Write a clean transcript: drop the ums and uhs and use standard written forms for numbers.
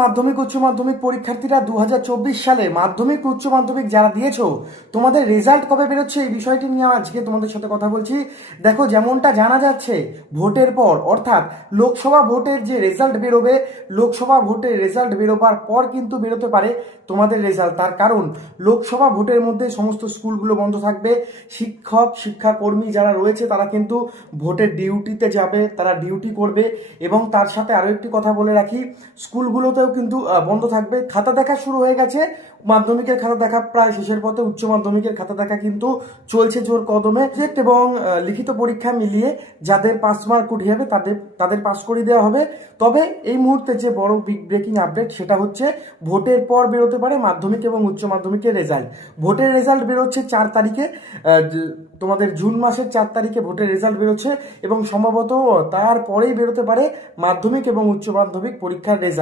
মাধ্যমিক উচ্চ মাধ্যমিক পরীক্ষার্থীরা 2024 সালে মাধ্যমিক উচ্চ মাধ্যমিক যারা দিয়েছো, তোমাদের রেজাল্ট কবে বেরোচ্ছে এই বিষয়টি নিয়ে আজকে তোমাদের সাথে কথা বলছি। দেখো, যেমনটা জানা যাচ্ছে, ভোটের পর অর্থাৎ লোকসভা ভোটের যে রেজাল্ট বেরোবে, লোকসভা ভোটের রেজাল্ট বেরোবার পর কিন্তু বেরোতে পারে তোমাদের রেজাল্ট। তার কারণ লোকসভা ভোটের মধ্যে সমস্ত স্কুলগুলো বন্ধ থাকবে, শিক্ষক শিক্ষাকর্মী যারা রয়েছে তারা কিন্তু ভোটের ডিউটিতে যাবে, তারা ডিউটি করবে। এবং তার সাথে আরও একটি কথা বলে রাখি, স্কুলগুলোতেও কিন্তু বন্ধ থাকবে। খাতা দেখা শুরু হয়ে গেছে, মাধ্যমিকের খাতা দেখা প্রায় শেষের পথে, উচ্চ মাধ্যমিকের খাতা দেখা কিন্তু চলছে জোর কদমে। Subject এবং লিখিত পরীক্ষা মিলিয়ে যাদের পাস মার্ক উঠে যাবে তাদের তাদের পাস করে দেওয়া হবে। তবে এই মুহূর্তে যে বড় বিগ ব্রেকিং আপডেট সেটা হচ্ছে ভোটের পর বেরোতে পারে মাধ্যমিক এবং উচ্চ মাধ্যমিকের রেজাল্ট। ভোটের রেজাল্ট বেরোচ্ছে 4 তারিখে, তোমাদের জুন মাসের 4 তারিখে ভোটের রেজাল্ট বেরোচ্ছে এবং সম্ভবত তারপরেই বেরোতে পারে মাধ্যমিক এবং উচ্চ মাধ্যমিক পরীক্ষার রেজাল্ট।